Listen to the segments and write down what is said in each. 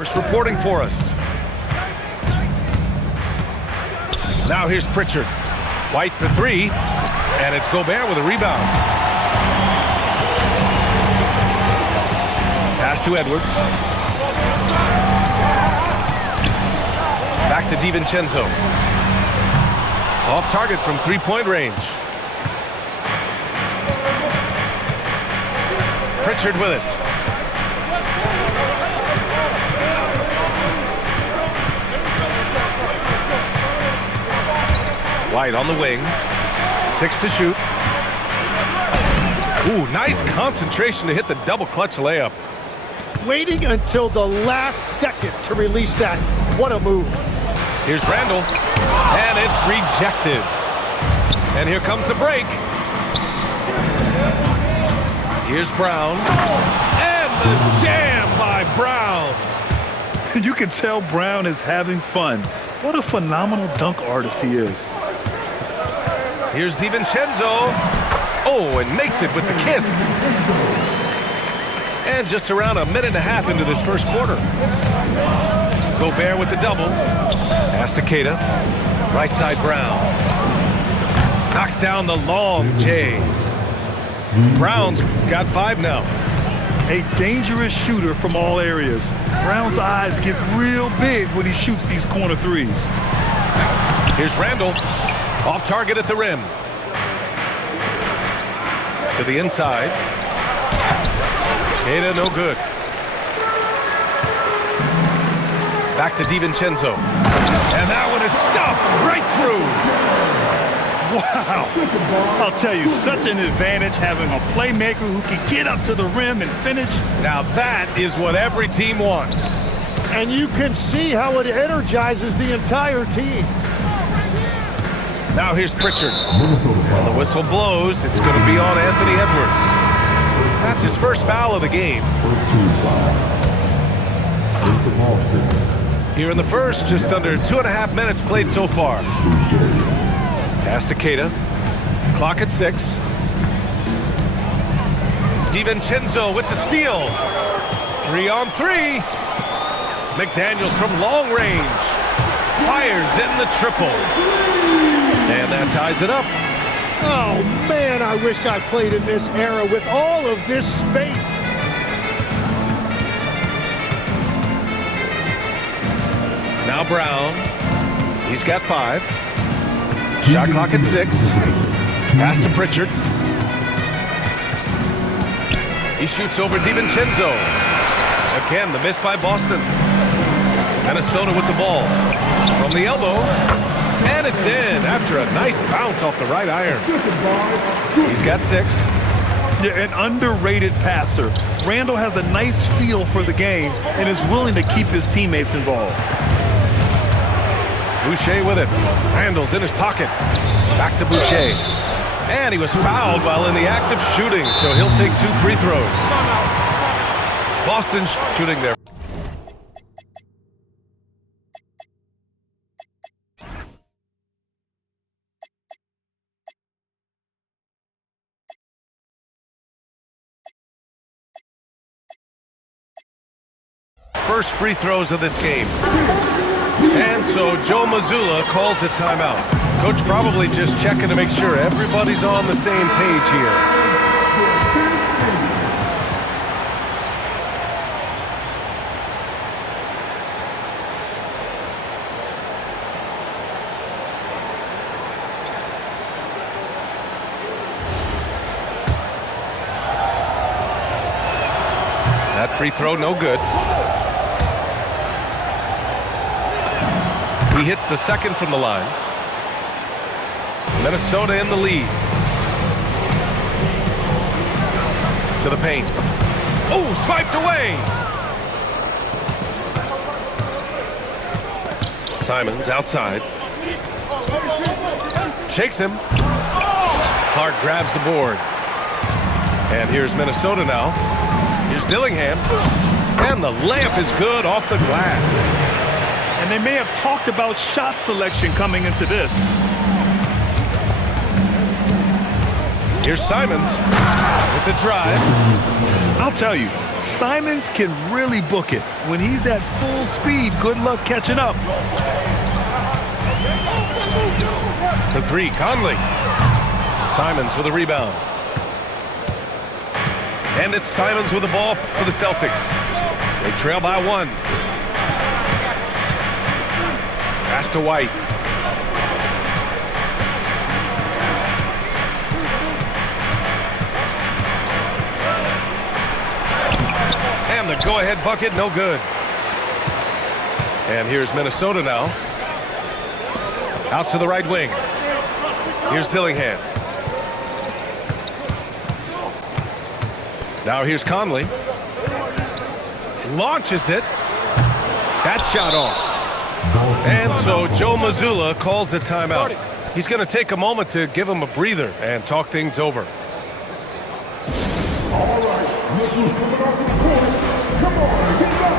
Reporting for us. Now here's Pritchard. White for three, and it's Gobert with a rebound. Pass to Edwards. Back to DiVincenzo. Off target from three-point range. Pritchard with it. White on the wing. 6 to shoot. Ooh, nice concentration to hit the double clutch layup. Waiting until the last second to release that. What a move. Here's Randall, and it's rejected. And here comes the break. Here's Brown, and the jam by Brown. You can tell Brown is having fun. What a phenomenal dunk artist he is. Here's DiVincenzo. Oh, and makes it with the kiss. And just around a minute and a half into this first quarter. Gobert with the double. Pass to Keita. Right side Brown. Knocks down the long J. Brown's got 5 now. A dangerous shooter from all areas. Brown's eyes get real big when he shoots these corner threes. Here's Randall. Off target at the rim. To the inside. Keita no good. Back to DiVincenzo. And that one is stuffed right through. Wow. I'll tell you, such an advantage having a playmaker who can get up to the rim and finish. Now that is what every team wants. And you can see how it energizes the entire team. Now here's Pritchard. And the whistle blows. It's going to be on Anthony Edwards. That's his first foul of the game. Here in the first, just under 2.5 minutes played so far. Pass to Keita. Clock at 6. DiVincenzo with the steal. 3-on-3. McDaniels from long range. Fires in the triple. And that ties it up. Oh, man, I wish I played in this era with all of this space. Now Brown. He's got 5. Shot clock at 6. Pass to Pritchard. He shoots over DiVincenzo. Again, the miss by Boston. Minnesota with the ball. From the elbow. And it's in after a nice bounce off the right iron. He's got 6. Yeah, an underrated passer. Randall has a nice feel for the game and is willing to keep his teammates involved. Boucher with it. Randall's in his pocket. Back to Boucher. And he was fouled while in the act of shooting, so he'll take 2 free throws. Boston shooting there. First free throws of this game. And so Joe Mazzulla calls the timeout. Coach probably just checking to make sure everybody's on the same page here. That free throw, no good. He hits the second from the line. Minnesota in the lead. To the paint. Oh, swiped away. Simons outside. Shakes him. Clark grabs the board. And here's Minnesota now. Here's Dillingham. And the layup is good off the glass. And they may have talked about shot selection coming into this. Here's Simons with the drive. I'll tell you, Simons can really book it. When he's at full speed, good luck catching up. For three, Conley. Simons with a rebound. And it's Simons with the ball for the Celtics. They trail by one. Pass to White. And the go-ahead bucket, no good. And here's Minnesota now. Out to the right wing. Here's Dillingham. Now here's Conley. Launches it. That shot off. And so Joe Mazzulla calls the timeout. He's going to take a moment to give him a breather and talk things over. All right, look who's coming off the court. Come on, get up.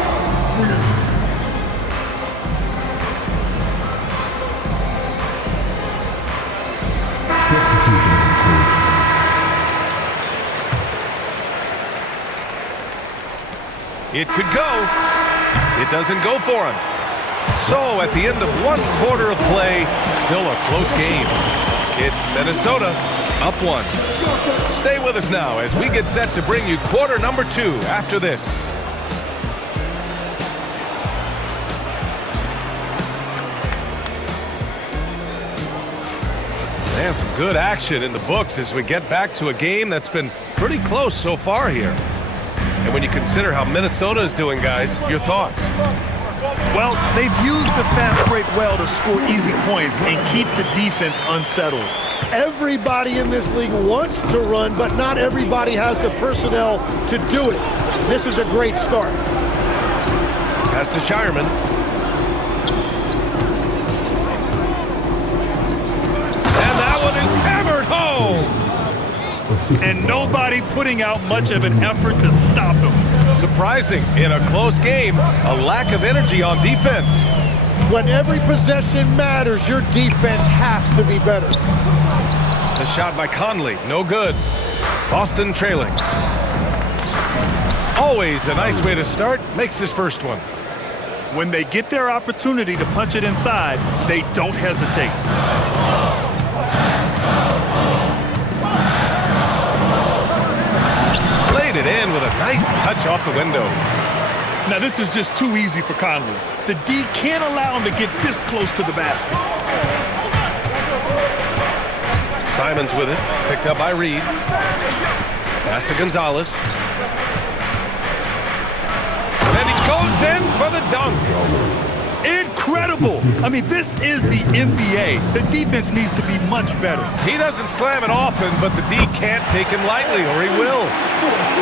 It could go. It doesn't go for him. So at the end of one quarter of play, still a close game. It's Minnesota up one. Stay with us now as we get set to bring you quarter number 2 after this. And some good action in the books as we get back to a game that's been pretty close so far here. And when you consider how Minnesota is doing, guys, your thoughts? Well, they've used the fast break well to score easy points and keep the defense unsettled. Everybody in this league wants to run, but not everybody has the personnel to do it. This is a great start. Pass to Shireman. And that one is hammered home. And nobody putting out much of an effort to stop him. Surprising, in a close game, a lack of energy on defense. When every possession matters, your defense has to be better. The shot by Conley, no good. Boston trailing. Always a nice way to start, makes his first one. When they get their opportunity to punch it inside, they don't hesitate. Laid it in with a nice touch off the window. Now this is just too easy for Conley. The D can't allow him to get this close to the basket. Simons with it, picked up by Reed. Pass to Gonzalez. And he goes in for the dunk. Incredible! I mean, this is the NBA. The defense needs to be much better. He doesn't slam it often, but the D can't take him lightly, or he will.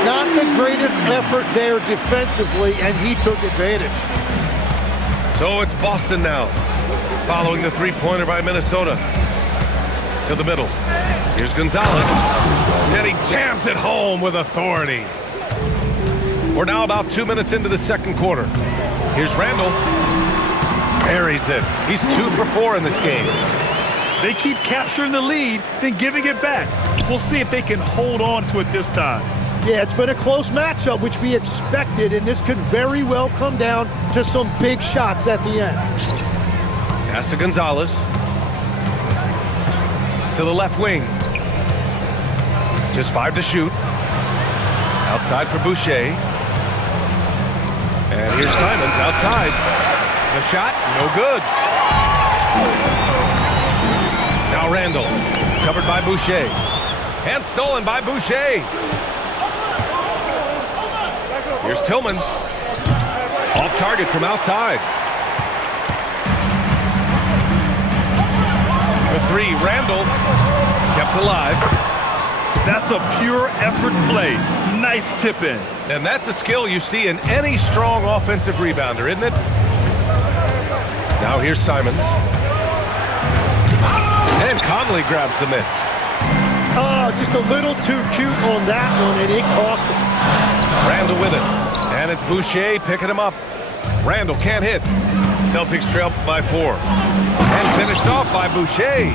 Not the greatest effort there defensively, and he took advantage. So it's Boston now, following the three-pointer by Minnesota. To the middle. Here's Gonzalez. And he jams it home with authority. We're now about 2 minutes into the second quarter. Here's Randall. Buries it. He's 2 for 4 in this game. They keep capturing the lead, then giving it back. We'll see if they can hold on to it this time. Yeah, it's been a close matchup, which we expected, and this could very well come down to some big shots at the end. Pass to Gonzalez. To the left wing. Just 5 to shoot. Outside for Boucher. And here's Simons outside. The shot, no good. Now Randall, covered by Boucher. And stolen by Boucher. Here's Tillman. Off target from outside. For 3, Randall. Kept alive. That's a pure effort play. Nice tip in. And that's a skill you see in any strong offensive rebounder, isn't it? Now here's Simons. And Conley grabs the miss. Oh, just a little too cute on that one, and it cost him. Randall with it. And it's Boucher picking him up. Randall can't hit. Celtics trail by 4. And finished off by Boucher.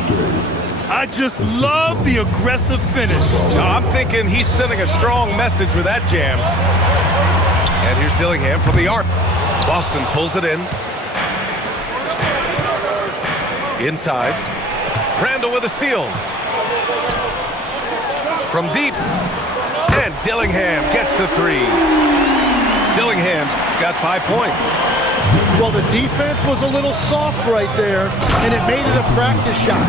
I just love the aggressive finish. Now, I'm thinking he's sending a strong message with that jam. And here's Dillingham from the arc. Boston pulls it in. Inside. Randall with a steal. From deep. And Dillingham gets the three. Dillingham's got 5 points. Well, the defense was a little soft right there, and it made it a practice shot.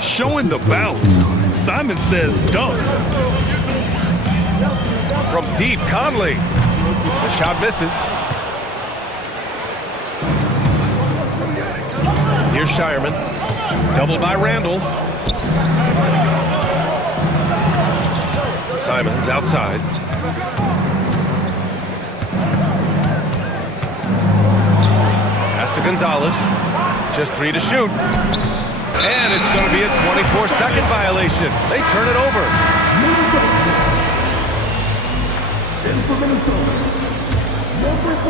Showing the bounce. Simon says dunk. From deep, Conley. The shot misses. Here's Shireman. Doubled by Randall. Simons outside. Pass to Gonzalez. Just 3 to shoot. And it's going to be a 24-second violation. They turn it over.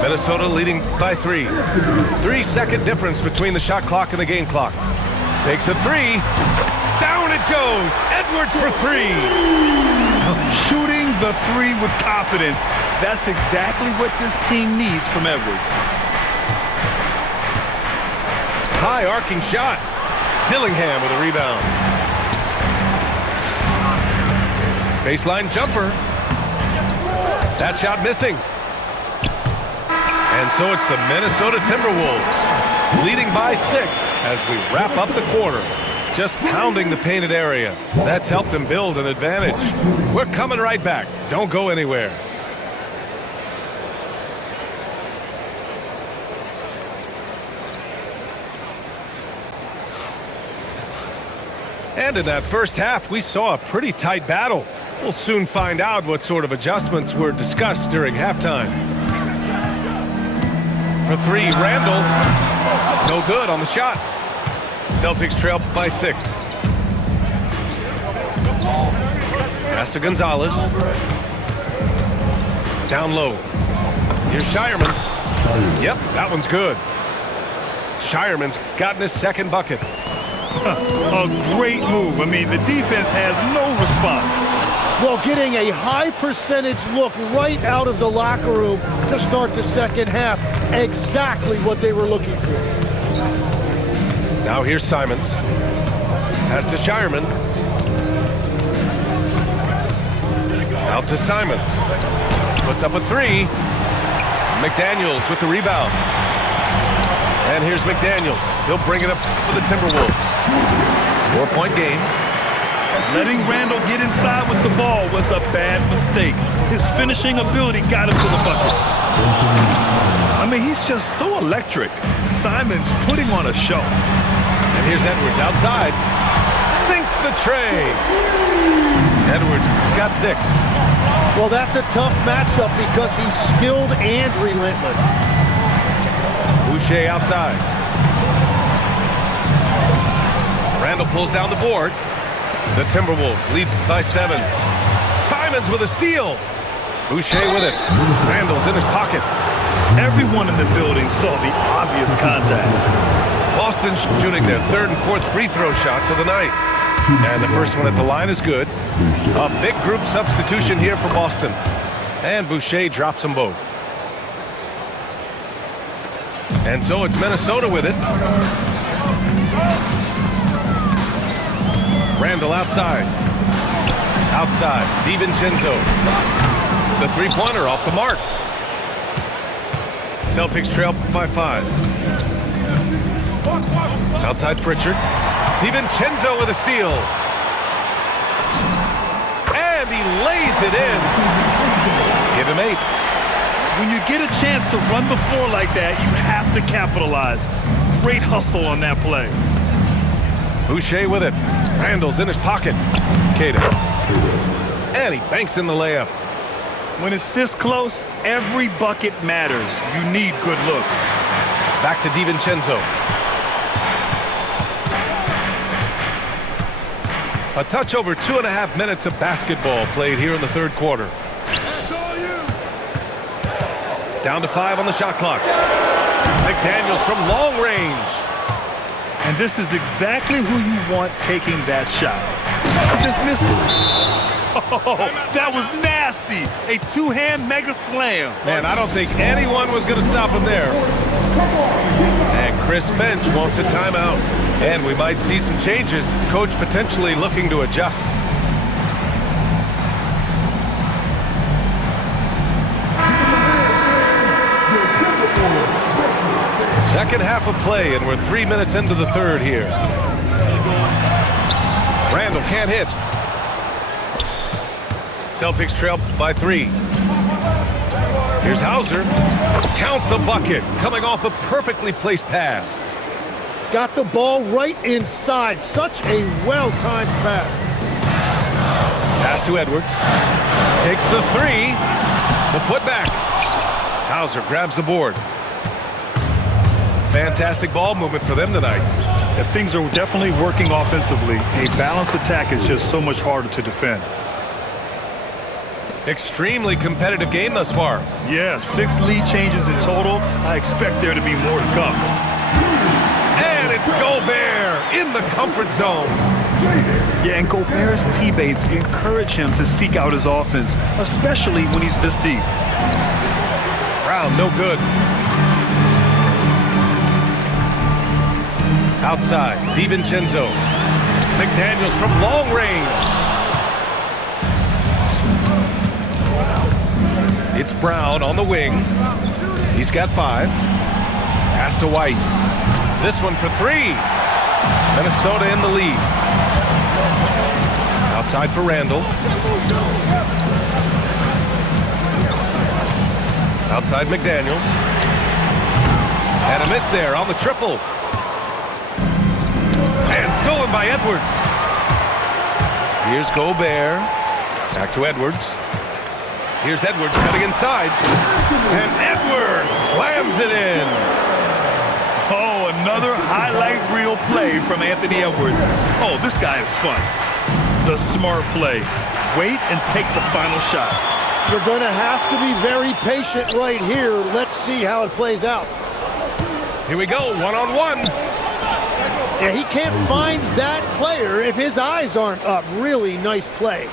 Minnesota leading by 3. 3-second difference between the shot clock and the game clock. Takes a 3. Down it goes. Edwards for 3. Shooting the 3 with confidence. That's exactly what this team needs from Edwards. High arcing shot. Dillingham with a rebound. Baseline jumper. That shot missing. And so it's the Minnesota Timberwolves leading by 6 as we wrap up the quarter. Just pounding the painted area. That's helped them build an advantage. We're coming right back. Don't go anywhere. And in that first half, we saw a pretty tight battle. We'll soon find out what sort of adjustments were discussed during halftime. For 3, Randall. No good on the shot. Celtics trail by 6. Pass to Gonzalez. Down low. Here's Shireman. Yep, that one's good. Shireman's gotten his second bucket. A great move. I mean, the defense has no response. Well, getting a high percentage look right out of the locker room to start the second half. Exactly what they were looking for. Now here's Simons. Pass to Shireman. Out to Simons. Puts up a 3. McDaniels with the rebound. And here's McDaniels. He'll bring it up for the Timberwolves. 4-point game. Letting Randall get inside with the ball was a bad mistake. His finishing ability got him to the bucket. I mean, he's just so electric. Simons putting on a show. And here's Edwards outside. Sinks the tray. Edwards got 6. Well, that's a tough matchup because he's skilled and relentless. Boucher outside. Randall pulls down the board. The Timberwolves lead by 7. Simons with a steal. Boucher with it. Randall's in his pocket. Everyone in the building saw the obvious contact. Boston shooting their 3rd and 4th free throw shots of the night. And the first one at the line is good. A big group substitution here for Boston. And Boucher drops them both. And so it's Minnesota with it. Randall outside. Outside. DiVincenzo. The three-pointer off the mark. Celtics trail by 5. Outside Pritchard. DiVincenzo with a steal. And he lays it in. Give him 8. When you get a chance to run the floor like that, you have to capitalize. Great hustle on that play. Boucher with it. Randall's in his pocket. Queta. And he banks in the layup. When it's this close, every bucket matters. You need good looks. Back to DiVincenzo. A touch over 2.5 minutes of basketball played here in the 3rd quarter. Down to 5 on the shot clock. McDaniels from long range. And this is exactly who you want taking that shot. He just missed it. Oh, that was nasty. A two-hand mega slam. Man, I don't think anyone was going to stop him there. And Chris Finch wants a timeout. And we might see some changes. Coach potentially looking to adjust. Second half of play, and we're 3 minutes into the third here. Randall can't hit. Celtics trail by 3. Here's Hauser. Count the bucket. Coming off a perfectly placed pass. Got the ball right inside. Such a well-timed pass. Pass to Edwards. Takes the 3. The putback. Hauser grabs the board. Fantastic ball movement for them tonight. If things are definitely working offensively, a balanced attack is just so much harder to defend. Extremely competitive game thus far. Yeah, 6 lead changes in total. I expect there to be more to come. And it's Gobert in the comfort zone. Yeah, and Gobert's teammates encourage him to seek out his offense, especially when he's this deep. Brown, no good. Outside, DiVincenzo. McDaniels from long range. It's Brown on the wing. He's got 5. Pass to White. This one for 3. Minnesota in the lead. Outside for Randall. Outside McDaniels. And a miss there on the triple. And stolen by Edwards. Here's Gobert. Back to Edwards. Here's Edwards cutting inside. And Edwards slams it in. Oh, another highlight reel play from Anthony Edwards. Oh, this guy is fun. The smart play. Wait and take the final shot. You're going to have to be very patient right here. Let's see how it plays out. Here we go, one-on-one. Yeah, he can't find that player if his eyes aren't up. Really nice play.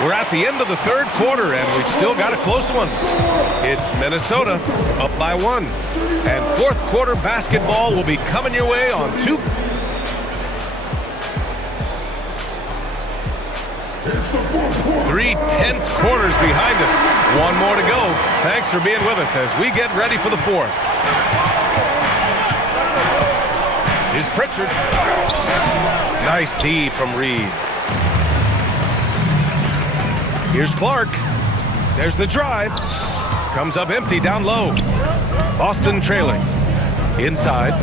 We're at the end of the third quarter, and we've still got a close one. It's Minnesota up by 1. And fourth quarter basketball will be coming your way on 2. 3 tense quarters behind us. 1 more to go. Thanks for being with us as we get ready for the fourth. Here's Pritchard. Nice D from Reed. Here's Clark. There's the drive. Comes up empty down low. Boston trailing. Inside.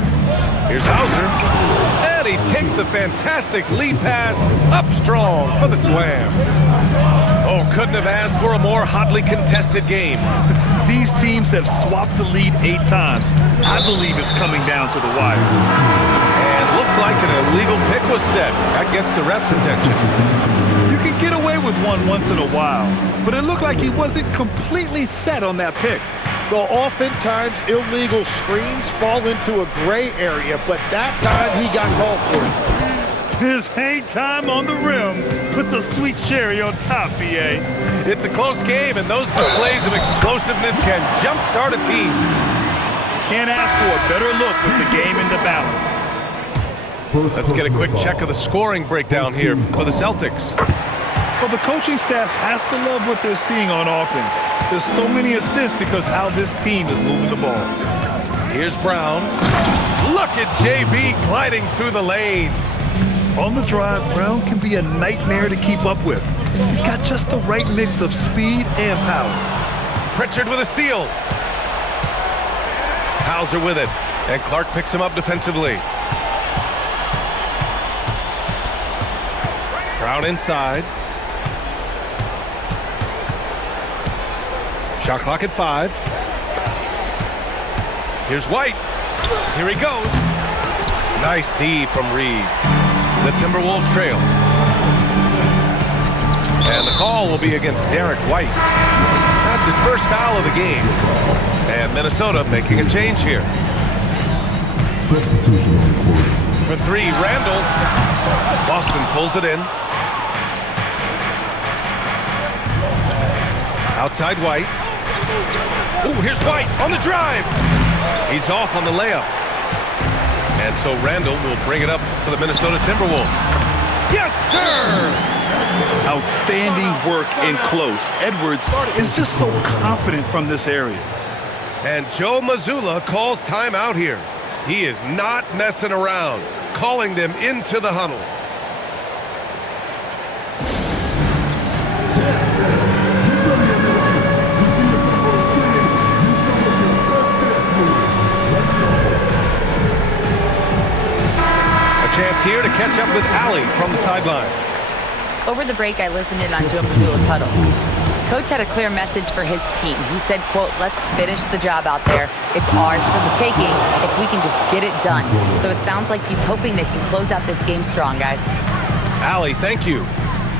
Here's Hauser. And he takes the fantastic lead pass up strong for the slam. Oh, couldn't have asked for a more hotly contested game. These teams have swapped the lead 8 times. I believe it's coming down to the wire. And looks like an illegal pick was set. That gets the ref's attention. You can get away with one once in a while, but it looked like he wasn't completely set on that pick. Well, oftentimes illegal screens fall into a gray area, but that time he got called for it. His hang time on the rim puts a sweet cherry on top, BA. It's a close game, and those displays of explosiveness can jumpstart a team. Can't ask for a better look with the game in the balance. Let's get a quick check of the scoring breakdown here for the Celtics. Well, the coaching staff has to love what they're seeing on offense. There's so many assists because how this team is moving the ball. Here's Brown. Look at JB gliding through the lane. On the drive, Brown can be a nightmare to keep up with. He's got just the right mix of speed and power. Pritchard with a steal. Hauser with it, and Clark picks him up defensively. Brown inside. Shot clock at 5. Here's White. Here he goes. Nice D from Reed. The Timberwolves trail. And the call will be against Derek White. That's his first foul of the game. And Minnesota making a change here. Substitution on the court. For three, Randall. Boston pulls it in. Outside White. Ooh, here's White on the drive. He's off on the layup. And so Randall will bring it up for the Minnesota Timberwolves. Yes, sir! Outstanding work in close. Edwards is just so confident from this area. And Joe Mazzulla calls timeout here. He is not messing around, calling them into the huddle. A chance here to catch up with Allie from the sideline. Over the break, I listened in on Joe Mazzulla's huddle. Coach had a clear message for his team. He said, quote, "Let's finish the job out there. It's ours for the taking if we can just get it done." So it sounds like he's hoping they can close out this game strong, guys. Allie, thank you.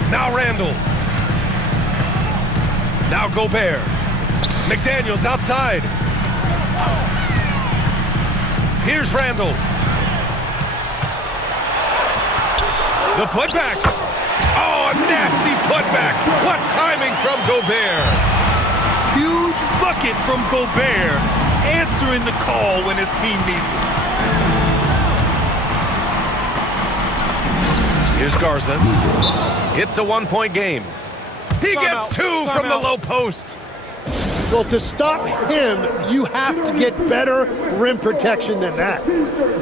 Now Randall. Now Gobert. McDaniels outside. Here's Randall. The putback. Oh, a nasty putback. What timing from Gobert. Huge bucket from Gobert, answering the call when his team needs it. Here's Garza. It's a one-point game. He gets two from the low post. Well, to stop him, you have to get better rim protection than that.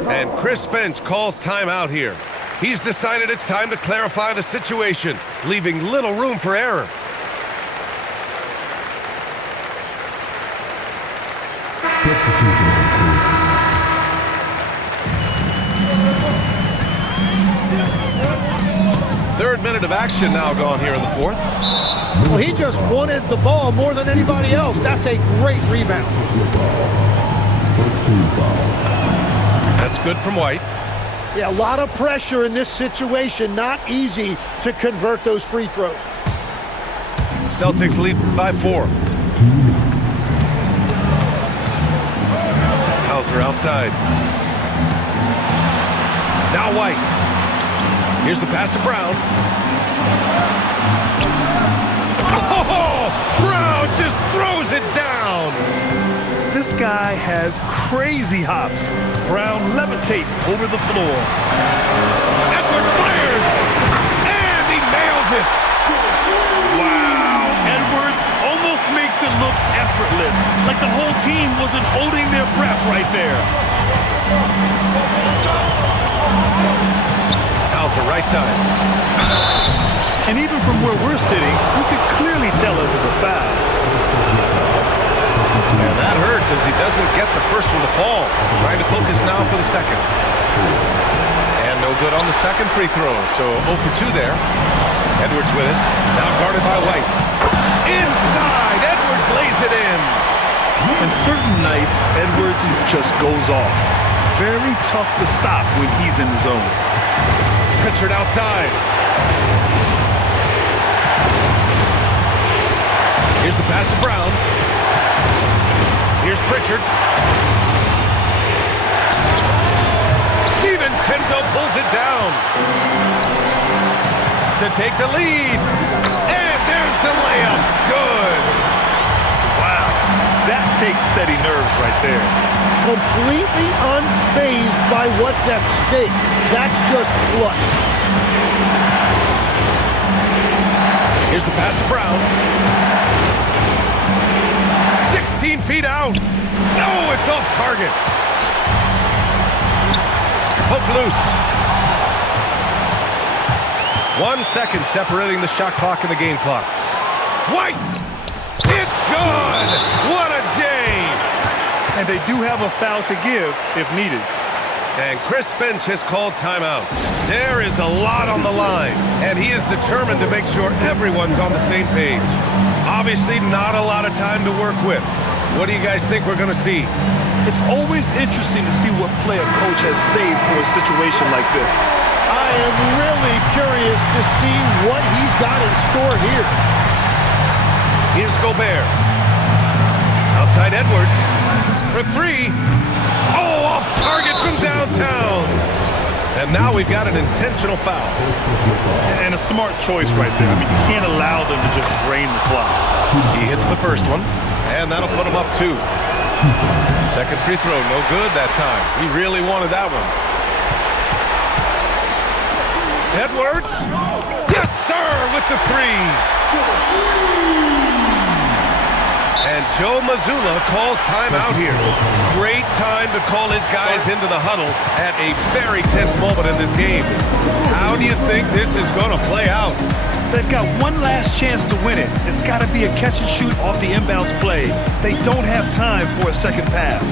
And Chris Finch calls timeout here. He's decided it's time to clarify the situation, leaving little room for error. Substitution on the court. Third minute of action now gone here in the fourth. Well, he just wanted the ball more than anybody else. That's a great rebound. First team foul. That's good from White. Yeah, a lot of pressure in this situation. Not easy to convert those free throws. Celtics lead by 4. Hauser outside. Now White. Here's the pass to Brown. Oh, Brown just throws it down. This guy has crazy hops. Brown levitates over the floor. Edwards fires, and he nails it. Wow. Edwards almost makes it look effortless, like the whole team wasn't holding their breath right there. Hauser right side. And even from where we're sitting, you could clearly tell it was a foul. And that hurts as he doesn't get the first one to fall. Trying to focus now for the second. And no good on the second free throw. So 0 for 2 there. Edwards with it. Now guarded by White. Inside. Edwards lays it in. And certain nights, Edwards just goes off. Very tough to stop when he's in the zone. Pritchard outside. Here's the pass to Brown. Here's Pritchard. DiVincenzo pulls it down to take the lead. And there's the layup. Good. Wow. That takes steady nerves right there. Completely unfazed by what's at stake. That's just clutch. Here's the pass to Brown. 16 feet out. No, it's off target. Hook loose. 1 second separating the shot clock and the game clock. White! It's good! What a J! And they do have a foul to give if needed. And Chris Finch has called timeout. There is a lot on the line, and he is determined to make sure everyone's on the same page. Obviously, not a lot of time to work with. What do you guys think we're going to see? It's always interesting to see what play a coach has saved for a situation like this. I am really curious to see what he's got in store here. Here's Gobert. Outside Edwards for 3. Oh, off target from downtown. And now we've got an intentional foul. And a smart choice right there. I mean, you can't allow them to just drain the clock. He hits the first one, and that'll put him up 2. Second free throw, no good that time. He really wanted that one. Edwards. Yes, sir, with the 3. And Joe Mazzulla calls timeout here. Great time to call his guys into the huddle at a very tense moment in this game. How do you think this is going to play out? They've got one last chance to win it. It's got to be a catch and shoot off the inbounds play. They don't have time for a second pass.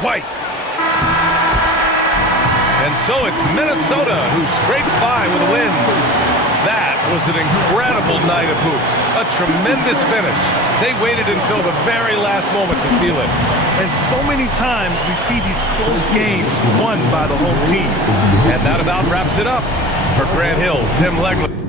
White. And so it's Minnesota who scrapes by with a win. That was an incredible night of hoops. A tremendous finish. They waited until the very last moment to seal it. And so many times we see these close games won by the home team. And that about wraps it up. For Grant Hill, Tim Legler.